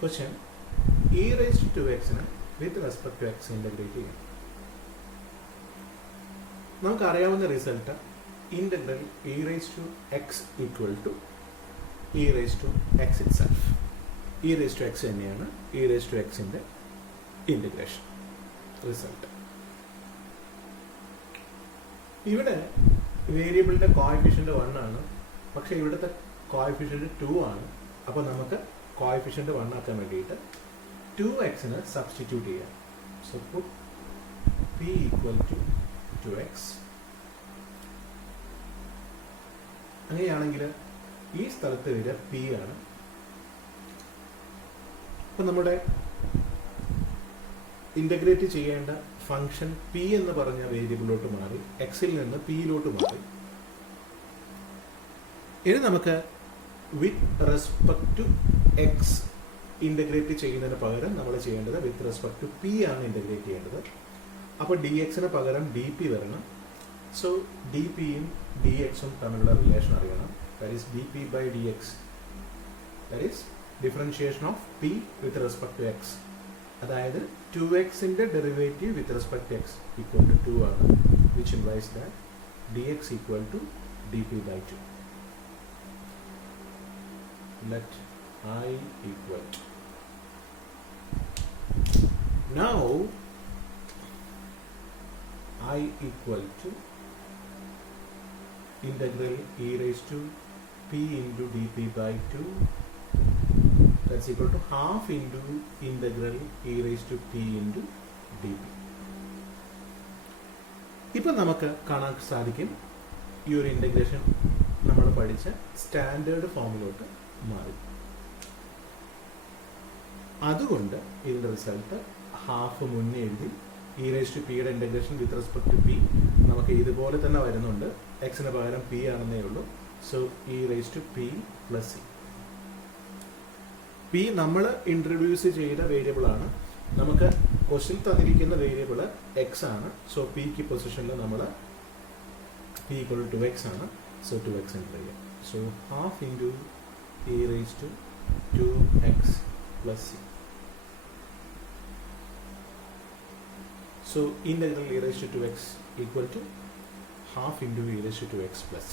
Question: e raised to 2x with respect to x integrate ചെയ്യാം. നമുക്കറിയാവുന്ന result integral e raised to x equal to e raised to x itself. e raised to x തന്നെയാണ് e raised to x ന്റെ integration result. ഇവിടെ വേരിയബിളിന്റെ coefficient 1 ആണ്, പക്ഷെ ഇവിടുത്തെ coefficient 2 ആണ്. അപ്പോൾ നമുക്ക് കോഎഫിഷ്യന്റ് 1 ആക്കാൻ വേണ്ടിയിട്ട് 2x സബ്സ്റ്റിറ്റ്യൂട്ട് ചെയ്യാം. So put p equal to 2x. അങ്ങനെയാണെങ്കിൽ ഈ സ്ഥലത്ത് വരിക p ആണ്. അപ്പം നമ്മുടെ ഇന്റഗ്രേറ്റ് ചെയ്യേണ്ട ഫംഗ്ഷൻ p എന്ന് പറഞ്ഞ വേരിയബിളിലോട്ട് മാറി, എക്സിൽ നിന്ന് പിയിലോട്ട് മാറി. ഇനി നമുക്ക് with respect to X integrate ചെയ്യുന്നതിന് പകരം നമ്മൾ ചെയ്യേണ്ടത് വിത്ത് റെസ്പെക്ട് ടു പി ആണ് ഇന്റഗ്രേറ്റ് ചെയ്യേണ്ടത്. അപ്പോൾ ഡി എക്സിന് പകരം ഡി പി വരണം. സോ ഡി പിയും ഡി എക്സും തമ്മിലുള്ള റിലേഷൻ അറിയണം. That is D P by D X, that is differentiation of P with respect to X. അതായത് 2xന്റെ derivative with respect to X equal to 2 ആണ്, which implies that D X equal to D P by 2. Let I equal to. Now I equal to integral e raised to p into dp by 2, that's equal to half into integral e raised to p into dp. ഇപ്പോൾ നമുക്ക് കാണാൻ സാധിക്കും ഈ ഒരു integration നമ്മൾ പഠിച്ച standard ഫോമിലോട്ട് മാറി. അതുകൊണ്ട് ഇതിന്റെ റിസൾട്ട് ഹാഫ് മുന്നേ എഴുതി ഇ റൈസ് ടു പിയുടെ integration with respect to P നമുക്ക് ഇതുപോലെ തന്നെ വരുന്നുണ്ട്. എക്സിന് പകരം പി ആണെന്നേ ഉള്ളൂ. So e raise to P plus C. P നമ്മൾ ഇൻട്രൊഡ്യൂസ് ചെയ്ത വേരിയബിൾ ആണ്. നമുക്ക് ക്വസ്റ്റ്യൻ തന്നിരിക്കുന്ന വേരിയബിൾ എക്സ് ആണ്. സോ പിക്ക് പൊസിഷനിൽ നമ്മൾ പി ഈക്വൽ ടു എക്സ് ആണ്. സോ 2x എൻ്റർ ചെയ്യാം. So half into e raised to 2x plus c. So integral e raised to 2x equal to half into e raised to 2x plus c.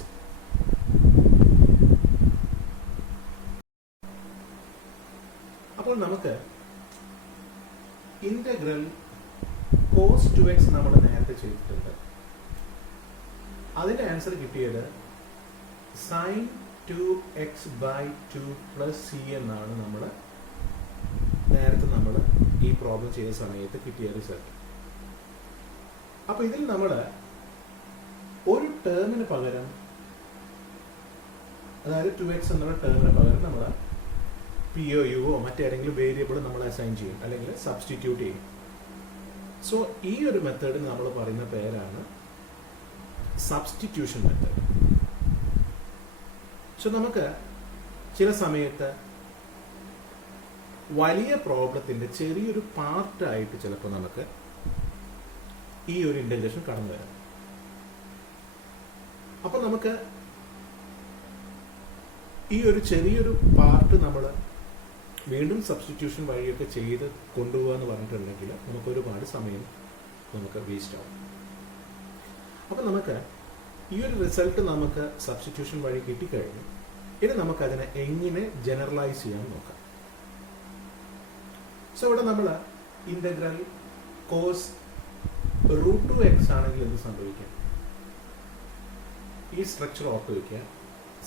അപ്പോൾ നമുക്ക് integral cos 2x നമ്മൾ നേരത്തെ ചെയ്തിട്ടുണ്ട്. അതിന്റെ answer കിട്ടിയത് sin 2x by 2 plus c എന്നാണ് നമ്മൾ ഈ പ്രോബ്ലം ചെയ്ത സമയത്ത് കിട്ടിയ റിസൾട്ട്. അപ്പൊ ഇതിൽ നമ്മൾ ഒരു ടേമിന് പകരം, അതായത് 2x എന്നുള്ള ടേമിന് പകരം നമ്മൾ പിയോ യുവോ മറ്റേതെങ്കിലും വേരിയബിൾ നമ്മൾ അസൈൻ ചെയ്യും, അല്ലെങ്കിൽ സബ്സ്റ്റിറ്റ്യൂട്ട് ചെയ്യും. സോ ഈ ഒരു മെത്തേഡിന് നമ്മൾ പറയുന്ന പേരാണ് സബ്സ്റ്റിറ്റ്യൂഷൻ മെത്തേഡ്. സോ നമുക്ക് ചില സമയത്ത് വലിയ പ്രോബ്ലത്തിന്റെ ചെറിയൊരു പാർട്ടായിട്ട് ചിലപ്പോൾ നമുക്ക് ഈ ഒരു ഇന്റഗ്രേഷൻ കടന്നു വരാം. അപ്പൊ നമുക്ക് ഈ ഒരു ചെറിയൊരു പാർട്ട് നമ്മൾ വീണ്ടും സബ്സ്റ്റിറ്റ്യൂഷൻ വഴിയൊക്കെ ചെയ്ത് കൊണ്ടുപോകുക എന്ന് പറഞ്ഞിട്ടുണ്ടെങ്കിൽ നമുക്ക് ഒരുപാട് സമയം നമുക്ക് വേസ്റ്റ് ആവും. അപ്പൊ നമുക്ക് ഈ ഒരു റിസൾട്ട് നമുക്ക് സബ്സ്റ്റിറ്റ്യൂഷൻ വഴി കിട്ടിക്കഴിഞ്ഞു. ഇനി നമുക്കതിനെ എങ്ങനെ ജനറലൈസ് ചെയ്യാൻ നോക്കാം. സോ ഇവിടെ നമ്മൾ ഇന്റഗ്രൽ കോസ് √2x ആണെങ്കിൽ എന്ത് സംഭവിക്കാം? ഈ സ്ട്രക്ചർ ഓർത്ത് വയ്ക്കുക.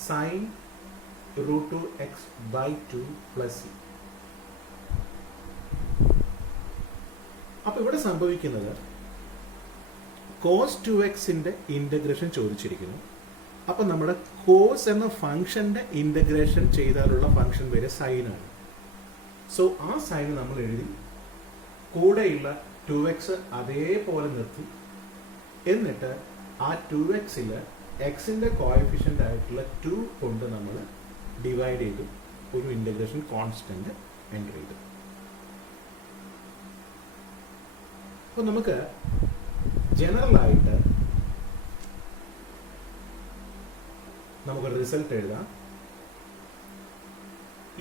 Sine √2x by 2 plus c. അപ്പൊ ഇവിടെ സംഭവിക്കുന്നത് കോസ് 2xന്റെ ഇന്റഗ്രേഷൻ ചോദിച്ചിരിക്കുന്നു. അപ്പൊ നമ്മുടെ കോസ് എന്ന ഫംഗ്ഷന്റെ ഇന്റഗ്രേഷൻ ചെയ്താലുള്ള ഫംഗ്ഷൻ വരെ സൈൻ ആണ്. സോ ആ സൈൻ നമ്മൾ എഴുതി, കൂടെയുള്ള 2x അതേപോലെ നിർത്തി, എന്നിട്ട് ആ 2xൽ എക്സിന്റെ കോഎഫിഷ്യന്റ് ആയിട്ടുള്ള 2 കൊണ്ട് നമ്മൾ ഡിവൈഡ് ചെയ്തു ഒരു ഇന്റഗ്രേഷൻ കോൺസ്റ്റന്റ് എൻ്റർ ചെയ്തു. അപ്പൊ നമുക്ക് ജനറലായിട്ട് നമുക്കൊരു റിസൾട്ട് എഴുതാം.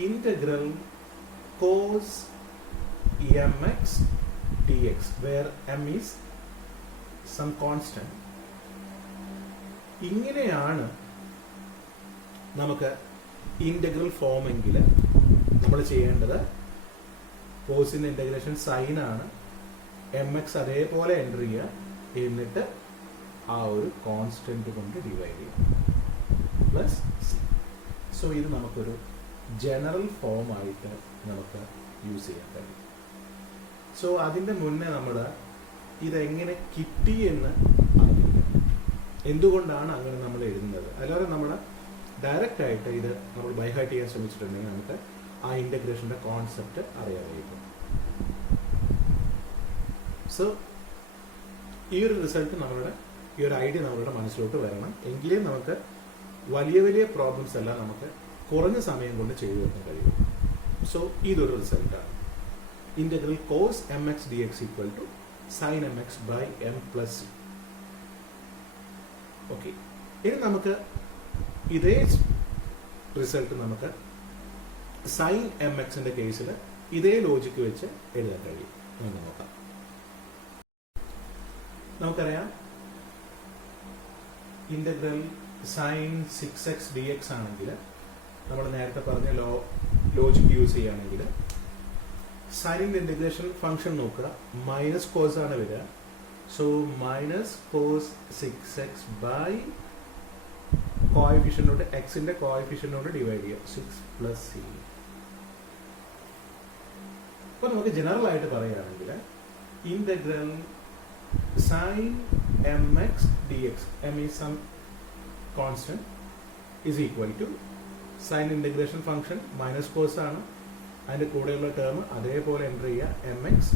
Integral cos mx dx, where m is some constant. ഇങ്ങനെയാണ് നമുക്ക് ഇന്റഗ്രൽ ഫോം എങ്കിൽ നമ്മൾ ചെയ്യേണ്ടത്. കോസിന്റെ ഇന്റഗ്രേഷൻ സൈൻ ആണ്, എം എക്സ് അതേപോലെ എൻ്റർ ചെയ്യുക, എന്നിട്ട് ആ ഒരു കോൺസ്റ്റന്റ് കൊണ്ട് ഡിവൈഡ് ചെയ്യുക പ്ലസ് സി. സോ ഇത് നമുക്കൊരു ജനറൽ ഫോം ആയിട്ട് നമുക്ക് യൂസ് ചെയ്യാൻ കഴിയും. സോ അതിൻ്റെ മുന്നേ നമ്മൾ ഇതെങ്ങനെ കിട്ടി എന്ന് അറിയിക്കണം. എന്തുകൊണ്ടാണ് അങ്ങനെ നമ്മൾ എഴുതുന്നത്? അല്ലാതെ നമ്മൾ ഡയറക്റ്റ് ആയിട്ട് ഇത് നമ്മൾ ബൈഹാർട്ട് ചെയ്യാൻ ശ്രമിച്ചിട്ടുണ്ടെങ്കിൽ നമുക്ക് ആ ഇൻ്റഗ്രേഷൻ്റെ കോൺസെപ്റ്റ് അറിയാമായിരിക്കും. സോ ഈ ഒരു റിസൾട്ട് ഈ ഒരു ഐഡിയ നമ്മളുടെ മനസ്സിലോട്ട് വരണം. എങ്കിലേ നമുക്ക് വലിയ വലിയ പ്രോബ്ലംസ് എല്ലാം നമുക്ക് കുറഞ്ഞ സമയം കൊണ്ട് ചെയ്തു വെക്കാൻ കഴിയും. സോ ഇതൊരു റിസൾട്ടാണ്. Integral cos M X D X equal to sine M X by M plus C. Okay, ഇനി നമുക്ക് ഇതേ റിസൾട്ട് നമുക്ക് സൈൻ എം എക്സിന്റെ കേസിൽ ഇതേ ലോജിക്ക് വെച്ച് എഴുതാൻ കഴിയും. നമുക്ക് നോക്കാം. നമുക്കറിയാം ഇന്റഗ്രൽ സൈൻ 6x dx ആണെങ്കിൽ നമ്മൾ നേരത്തെ പറഞ്ഞ ലോജിക്ക് യൂസ് ചെയ്യുകയാണെങ്കിൽ സൈനിന്റെ ഇന്റഗ്രേഷൻ ഫംഗ്ഷൻ നോക്കുക, മൈനസ് കോസ് ആണ് വരിക. So minus cos 6x by കോഎഫിഷ്യന്റോട് എക്സിന്റെ കോഎഫിഷ്യന്റോട് ഡിവൈഡ് ചെയ്യുക 6 പ്ലസ് സി. അപ്പൊ നമുക്ക് ജനറൽ ആയിട്ട് പറയുകയാണെങ്കിൽ integral sine M X D X, M is some constant, is equal to sine integration function minus cos ആണ്, അതിന്റെ കൂടെയുള്ള ടേം അതേപോലെ എൻ്റർ ചെയ്യുക, എം എക്സ്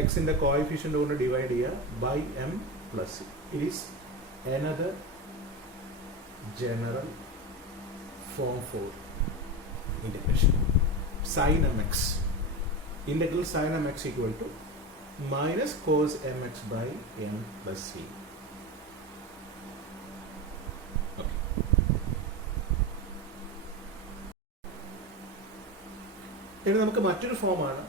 എക്സിന്റെ കോഎഫിഷ്യന്റ് കൊണ്ട് ഡിവൈഡ് ചെയ്യുക by M plus C. It is another general form for integration. Sin mx, integral sin mx equal to minus cos mx by m plus c. Okay. ഇനി നമുക്ക് മറ്റൊരു ഫോമാണ്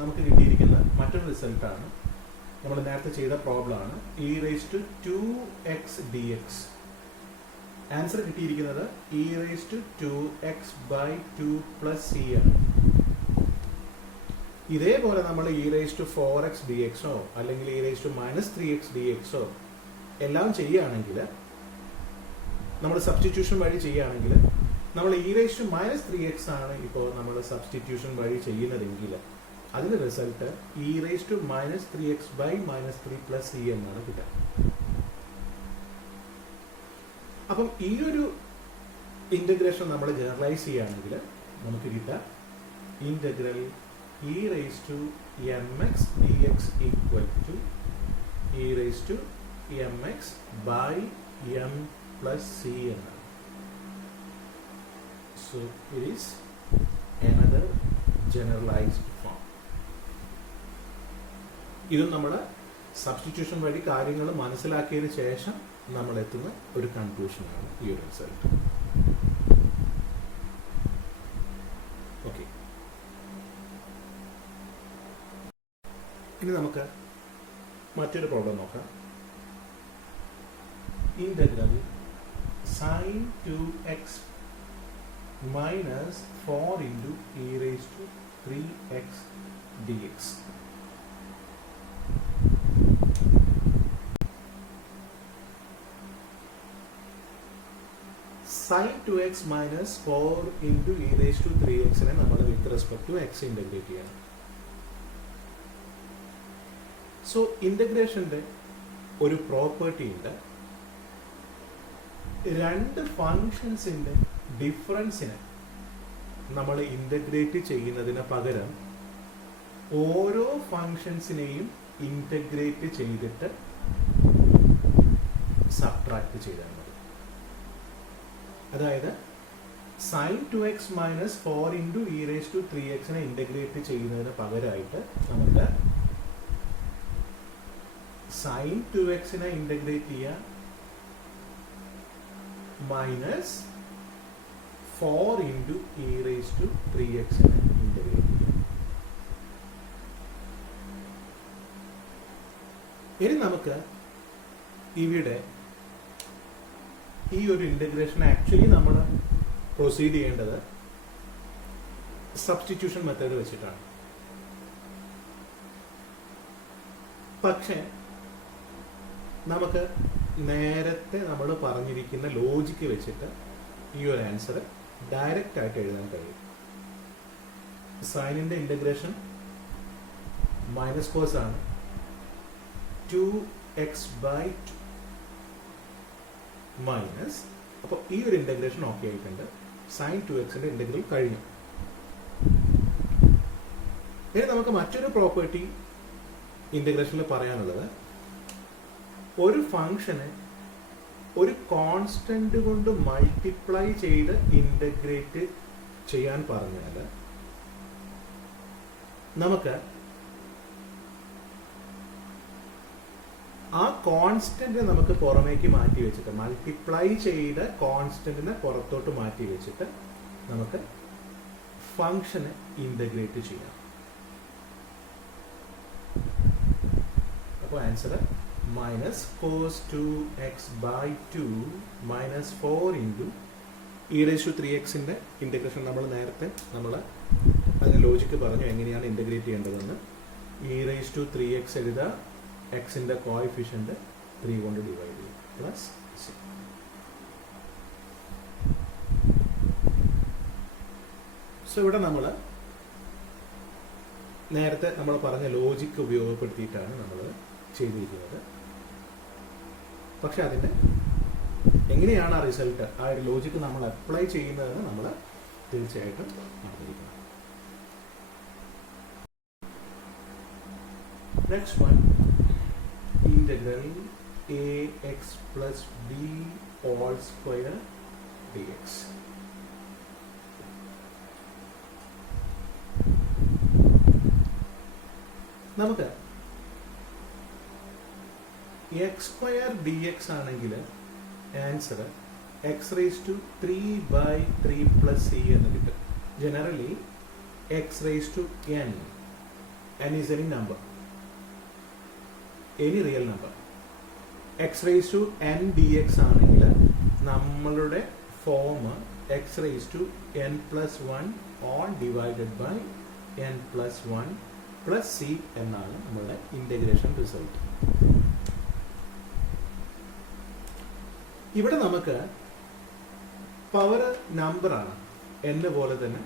നമുക്ക് കിട്ടിയിരിക്കുന്ന മറ്റൊരു റിസൾട്ടാണ്. നമ്മൾ നേരത്തെ ചെയ്ത പ്രോബ്ലം ആണ് e raised to 2x dx. Answer കിട്ടിയിരിക്കുന്നത് e raised to 2x by 2 plus c ആണ്. ഇതേപോലെ നമ്മൾ e raised to 4x dx ഓ അല്ലെങ്കിൽ e raised to minus 3x dx ഓ എല്ലാം ചെയ്യുകയാണെങ്കിൽ, നമ്മൾ സബ്സ്റ്റിറ്റ്യൂഷൻ വഴി ചെയ്യുകയാണെങ്കിൽ, നമ്മൾ e raised to minus 3x ആണ് ഇപ്പോൾ നമ്മൾ സബ്സ്റ്റിറ്റ്യൂഷൻ വഴി ചെയ്യുന്നതെങ്കിൽ അതിന്റെ result e raised to minus 3x by minus 3 plus c എന്നാണ് കിട്ടുക. അപ്പം ഈ ഒരു ഇന്റഗ്രേഷൻ നമ്മൾ ജനറലൈസ് ചെയ്യുകയാണെങ്കിൽ നമുക്ക് കിട്ടുക integral e raised to mx dx equal to e raised to mx by m plus c എന്നാണ്. So it is another generalized form. ഇത് നമ്മൾ സബ്സ്റ്റിറ്റ്യൂഷൻ വഴി കാര്യങ്ങൾ മനസ്സിലാക്കിയതിന് ശേഷം നമ്മൾ എത്തുന്ന ഒരു കൺക്ലൂഷനാണ് ഈ ഒരു റിസൾട്ട്. ഓക്കെ, ഇനി നമുക്ക് മറ്റൊരു പ്രോബ്ലം നോക്കാം. Integral sine 2x minus 4 into e raised to 3x dx. Sin 2x minus 4 into e raised to 3x നെ നമ്മൾ with respect to x integrate ചെയ്യണം. സോ ഇന്റഗ്രേഷന്റെ ഒരു പ്രോപ്പർട്ടി ഉണ്ട്. രണ്ട് ഫങ്ഷൻസിന്റെ ഡിഫറൻസിനെ നമ്മൾ ഇന്റഗ്രേറ്റ് ചെയ്യുന്നതിന് പകരം ഓരോ ഫങ്ഷൻസിനെയും ഇന്റഗ്രേറ്റ് ചെയ്തിട്ട് സബ്ട്രാക്ട് ചെയ്താൽ മതി. അതായത് sine 2x minus 4 into e raise to 3x നെ ഇന്റഗ്രേറ്റ് ചെയ്യുന്നതിന് പകരമായിട്ട് നമുക്ക് സൈൻ 2x നെ ഇന്റഗ്രേറ്റ് ചെയ്യാം minus 4 into e raise to 3x നെ ഇന്റഗ്രേറ്റ് നമുക്ക് ഇവിടെ ഈ ഒരു ഇന്റഗ്രേഷൻ ആക്ച്വലി നമ്മൾ പ്രൊസീഡ് ചെയ്യേണ്ടത് സബ്സ്റ്റിറ്റ്യൂഷൻ മെത്തേഡ് വെച്ചിട്ടാണ്. പക്ഷെ നമുക്ക് നേരത്തെ നമ്മൾ പറഞ്ഞിരിക്കുന്ന ലോജിക്ക് വെച്ചിട്ട് ഈ ഒരു ആൻസർ ഡയറക്റ്റ് ആയിട്ട് എഴുതാൻ കഴിയും. സൈനിന്റെ ഇന്റഗ്രേഷൻ മൈനസ് കോസ് ആണ്. 2x/2 മൈനസ്, അപ്പോൾ ഈ ഒരു ഇന്റഗ്രേഷൻ ഓക്കെ ആയിട്ടുണ്ട്. സൈൻ 2xന്റെ ഇന്റഗ്രൽ കഴിഞ്ഞു. ഇനി നമുക്ക് മറ്റൊരു പ്രോപ്പർട്ടി ഇന്റഗ്രേഷനിൽ പറയാനുള്ളത്, ഒരു ഫംഗ്ഷനെ ഒരു കോൺസ്റ്റന്റ് കൊണ്ട് മൾട്ടിപ്ലൈ ചെയ്ത് ഇന്റഗ്രേറ്റ് ചെയ്യാൻ പറഞ്ഞാൽ നമുക്ക് ആ കോൺസ്റ്റന്റ് നമുക്ക് പുറമേക്ക് മാറ്റി വെച്ചിട്ട്, മൾട്ടിപ്ലൈ ചെയ്ത കോൺസ്റ്റന്റിനെ പുറത്തോട്ട് മാറ്റി വെച്ചിട്ട് നമുക്ക് ഫംഗ്ഷനെ ഇന്റഗ്രേറ്റ് ചെയ്യാം. അപ്പോൾ answer minus cos 2x/2 minus 4 into e⁻3x integration നമ്മൾ നേരത്തെ അതിന് ലോജിക്ക് പറഞ്ഞു എങ്ങനെയാണ് ഇന്റഗ്രേറ്റ് ചെയ്യേണ്ടതെന്ന്. e⁻3x എഴുതുക, എക്സിന്റെ കോഎഫിഷ്യന്റ് 3 കൊണ്ട് ഡിവൈഡ് ചെയ്യും, പ്ലസ് c. സോ ഇവിടെ നമ്മൾ നേരത്തെ നമ്മൾ പറഞ്ഞ ലോജിക്ക് ഉപയോഗപ്പെടുത്തിയിട്ടാണ് നമ്മൾ ചെയ്തിരിക്കുന്നത്. പക്ഷെ അതിന്റെ എങ്ങനെയാണ് ആ റിസൾട്ട്, ആ ഒരു ലോജിക്ക് നമ്മൾ അപ്ലൈ ചെയ്യുന്നതെന്ന് നമ്മൾ തീർച്ചയായിട്ടും അറിഞ്ഞിരിക്കണം. Next one, integral ax plus b whole square dx. നമുക്ക് എക്സ് സ്ക്വയർ ഡി എക്സ് ആണെങ്കിൽ ആൻസർ x⁻³ എന്ന് കിട്ടും. Generally x⁻n is any number, any real number. x⁻n dx ആണെങ്കിൽ നമ്മളുടെ form x⁻n+1 all divided by n+1 plus c എന്നാണ് നമ്മളുടെ integration result. ഇവിടെ നമുക്ക് പവർ നമ്പറാണ്, എന്ന പോലെ തന്നെ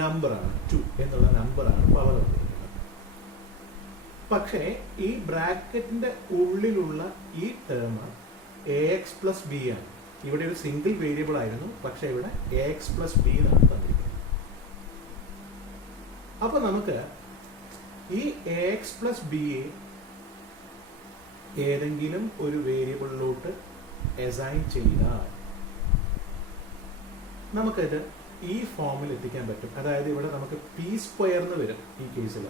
നമ്പറാണ്, 2 എന്നുള്ള നമ്പറാണ് പവർ വന്നിരിക്കുന്നത്. പക്ഷേ ഈ ബ്രാക്കറ്റിന്റെ ഉള്ളിലുള്ള ഈ ടേം ax+b ആണ്. ഇവിടെ ഒരു സിംഗിൾ വേരിയബിൾ ആയിരുന്നു, പക്ഷെ ഇവിടെ ax+b എന്നാണ് തന്നിരിക്കുന്നത്. അപ്പൊ നമുക്ക് ഈ ax+b ഏതെങ്കിലും ഒരു വേരിയബിളിലോട്ട് അസൈൻ ചെയ്താൽ നമുക്കത് ഈ ഫോമിൽ എത്തിക്കാൻ പറ്റും. അതായത് ഇവിടെ നമുക്ക് p² എന്ന് വരും ഈ കേസിൽ.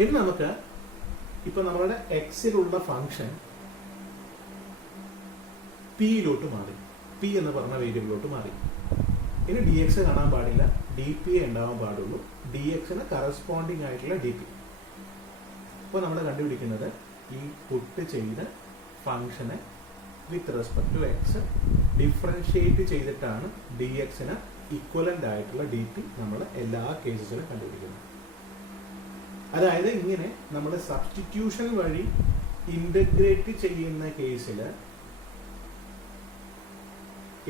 ഇനി നമുക്ക് ഇപ്പൊ നമ്മളുടെ എക്സിലുള്ള ഫംഗ്ഷൻ പിയിലോട്ട് മാറി, പി എന്ന് പറഞ്ഞ വേരിയബിളിലോട്ട് മാറി. ഇനി ഡി എക്സ് കാണാൻ പാടില്ല, ഡി പി ഉണ്ടാവാൻ പാടുള്ളൂ, ഡി എക്സിന് കറസ്പോണ്ടിങ് ആയിട്ടുള്ള ഡി പി. അപ്പോൾ നമ്മൾ കണ്ടുപിടിക്കുന്നത് ഈ പുട്ട് ചെയ്ത ഫംഗ്ഷനെ with respect to X differentiate ചെയ്തിട്ടാണ് ഡി എക്സിന് ഇക്വലന്റ് ആയിട്ടുള്ള ഡി പി നമ്മൾ എല്ലാ കേസസിലും കണ്ടുപിടിക്കുന്നത്. അതായത് ഇങ്ങനെ നമ്മൾ സബ്സ്റ്റിറ്റ്യൂഷൻ വഴി ഇന്റഗ്രേറ്റ് ചെയ്യുന്ന കേസിൽ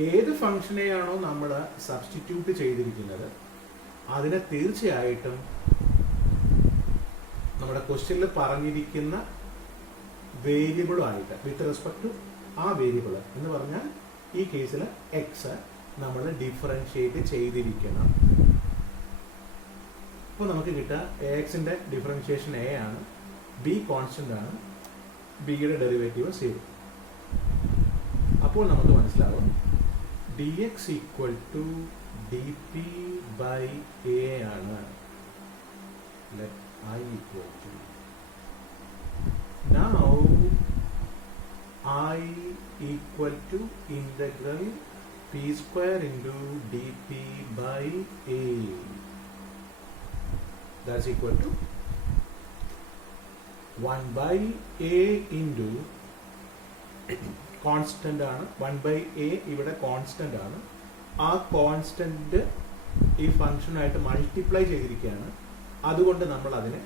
ഏത് ഫംഗ്ഷനെയാണോ നമ്മൾ സബ്സ്റ്റിറ്റ്യൂട്ട് ചെയ്തിരിക്കുന്നത് അതിനെ തീർച്ചയായിട്ടും നമ്മുടെ ക്വസ്റ്റ്യനിൽ പറഞ്ഞിരിക്കുന്ന വേരിയബിളുമായിട്ട് വിത്ത് റെസ്പെക്ട് ടു ആ വേരിയബിൾ എന്ന് പറഞ്ഞാൽ ഈ കേസിൽ എക്സ് നമ്മൾ ഡിഫറൻഷിയേറ്റ് ചെയ്തിരിക്കണം. അപ്പോൾ നമുക്ക് കിട്ടുക എക്സിന്റെ ഡിഫറൻഷിയേഷൻ എ ആണ്, ബി കോൺസ്റ്റന്റ് ആണ്, ബിയുടെ ഡെറിവേറ്റീവ് 0. അപ്പോൾ നമുക്ക് മനസ്സിലാവും dx equal to dp by a ആണ്. Let I equal to. Now I equal to integral p² into dp by a. That's equal to 1 by a into constant ആണ്. 1 by a ഇവിടെ constant ആണ്. ആ constant ഈ ഫംഗ്ഷനായിട്ട് multiply ചെയ്തിരിക്കുകയാണ്. അതുകൊണ്ട് നമ്മൾ അതിനെ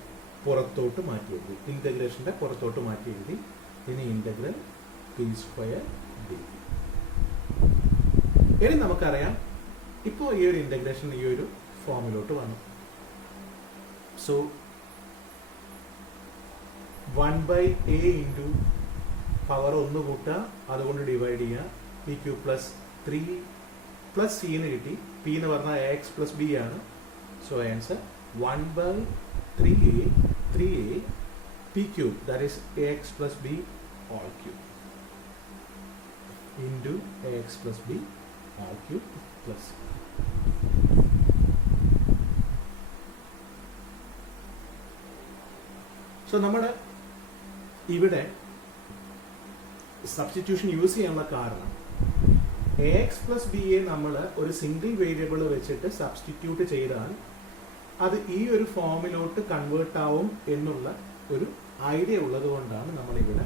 പുറത്തോട്ട് മാറ്റി എഴുതി, ഇന്റഗ്രേഷന്റെ പുറത്തോട്ട് മാറ്റി എഴുതി. ഇനി ഇന്റഗ്രൽ പി സ്ക്വയർ ഡി. ഇനി നമുക്കറിയാം ഇപ്പോൾ ഈ ഒരു ഇന്റഗ്രേഷൻ ഈ ഒരു ഫോമിലോട്ട് വന്നു. So 1 by a into power 1 കൂട്ടുക, അതുകൊണ്ട് ഡിവൈഡ് ചെയ്യുക. P cube plus 3 plus C എന്ന് കിട്ടി. പി എന്ന് പറഞ്ഞാൽ എ എക്സ് പ്ലസ് ബി ആണ്. So answer 1 by 3a p cube, that is ax plus b all cube, into ax plus b all cube plus c. So നമ്മൾ ഇവിടെ substitution use ചെയ്യാനുള്ള കാരണം ax plus b യെ നമ്മൾ ഒരു single variable വെച്ചിട്ട് substitute ചെയ്താൽ അത് ഈ ഒരു ഫോമിലോട്ട് കൺവേർട്ട് ആവും എന്നുള്ള ഒരു ഐഡിയ ഉള്ളത് കൊണ്ടാണ് നമ്മളിവിടെ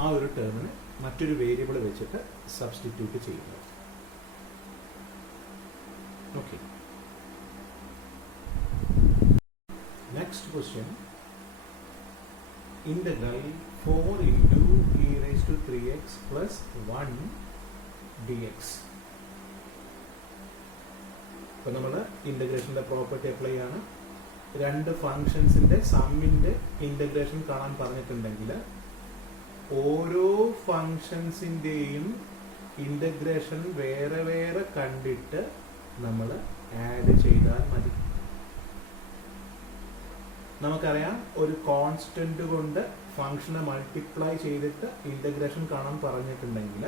ആ ഒരു ടേമിന് മറ്റൊരു വേരിയബിൾ വെച്ചിട്ട് സബ്സ്റ്റിറ്റ്യൂട്ട് ചെയ്യുന്നത്. Okay, next question. Integral 4 into e raised to 3x plus 1 dx. ഇപ്പൊ നമ്മൾ ഇന്റഗ്രേഷന്റെ പ്രോപ്പർട്ടി അപ്ലൈ ആണ്. രണ്ട് ഫങ്ഷൻസിന്റെ സമ്മിന്റെ ഇന്റഗ്രേഷൻ കാണാൻ പറഞ്ഞിട്ടുണ്ടെങ്കിൽ ഓരോ ഫങ്ഷൻസിന്റെയും ഇന്റഗ്രേഷൻ വേറെ വേറെ കണ്ടിട്ട് നമ്മൾ ആഡ് ചെയ്താൽ മതി. നമുക്കറിയാം ഒരു കോൺസ്റ്റന്റ് കൊണ്ട് ഫങ്ഷനെ മൾട്ടിപ്ലൈ ചെയ്തിട്ട് ഇന്റഗ്രേഷൻ കാണാൻ പറഞ്ഞിട്ടുണ്ടെങ്കിൽ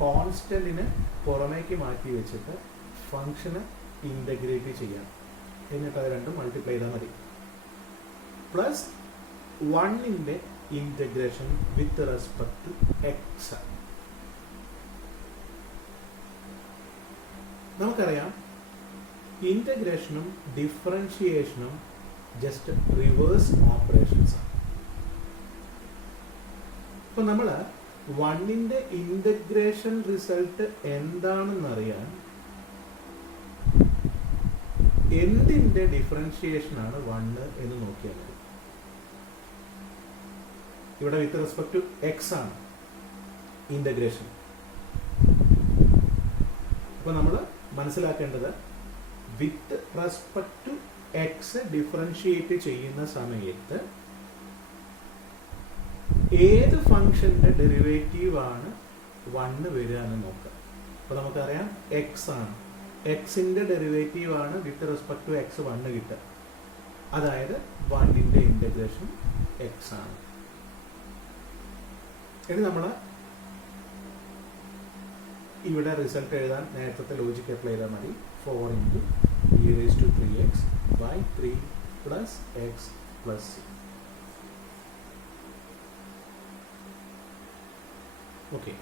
കോൺസ്റ്റന്റിനെ പുറമേക്ക് മാറ്റി വെച്ചിട്ട് ഫങ്ഷന് ഇന്റഗ്രേറ്റ് ചെയ്യാം. എന്നിട്ട് അത് രണ്ടും മൾട്ടിപ്ലൈ ചെയ്താൽ മതി. പ്ലസ് 1ന്റെ integration with respect to X. നമുക്കറിയാം ഇന്റഗ്രേഷനും ഡിഫറൻഷിയേഷനും ജസ്റ്റ് റിവേഴ്സ് ഓപ്പറേഷൻസ് ആണ്. ഇപ്പൊ നമ്മൾ 1ന്റെ ഇന്റഗ്രേഷൻ റിസൾട്ട് എന്താണെന്നറിയാൻ എന്തിന്റെ ഡിഫറൻഷിയേഷൻ ആണ് 1 എന്ന് നോക്കിയാൽ മതി. ഇവിടെ വിത്ത് റെസ്പെക്ട് ടു എക്സ് ആണ് ഇന്റഗ്രേഷൻ. അപ്പൊ നമ്മൾ മനസ്സിലാക്കേണ്ടത് with respect to X differentiate ചെയ്യുന്ന സമയത്ത് ഏത് ഫംഗ്ഷന്റെ ഡെറിവേറ്റീവ് ആണ് 1 വരിക എന്ന് നോക്കാം. അപ്പൊ നമുക്കറിയാം എക്സ് ആണ്. എക്സിന്റെ ഡെറിവേറ്റീവ് ആണ് വിത്ത് റെസ്പെക്ട് ടു എക്സ് 1 കിട്ടുക. അതായത് 1ന്റെ ഇന്റഗ്രേഷൻ എക്സ് ആണ്. ഇനി നമ്മൾ ഇവിടെ റിസൾട്ട് എഴുതാൻ നേരത്തെ ലോജിക് അപ്ലൈ ചെയ്താൽ മതി. 4 into e raised to 3x by 3 plus x plus c. Okay,